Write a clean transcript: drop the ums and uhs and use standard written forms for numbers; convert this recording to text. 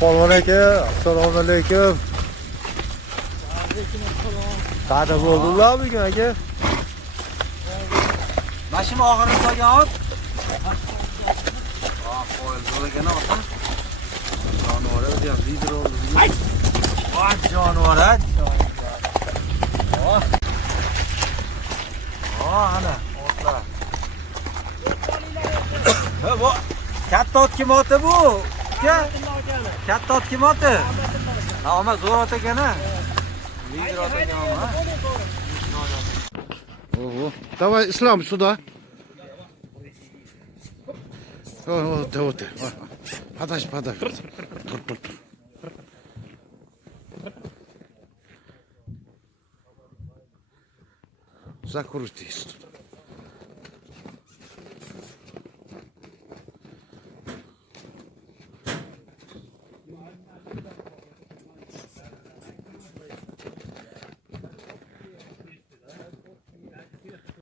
Polvon aka, assalomu alaykum. Qada bo'ldilar bugun aka? Mashina og'irini solgan ot. Qo'yil bo'lgani ota. Jonivor o'zi ham lider oldi. Voy jonivor a. Ana otlar. Ha bu katta ot kim oti bu? Katta ot kim oti? Ha, ama zo'r ot ekan-a. Lider ot ekan ha. Ого. Давай, Ислам, сюда. Вот. Подожди. Тур. Закрутись тут.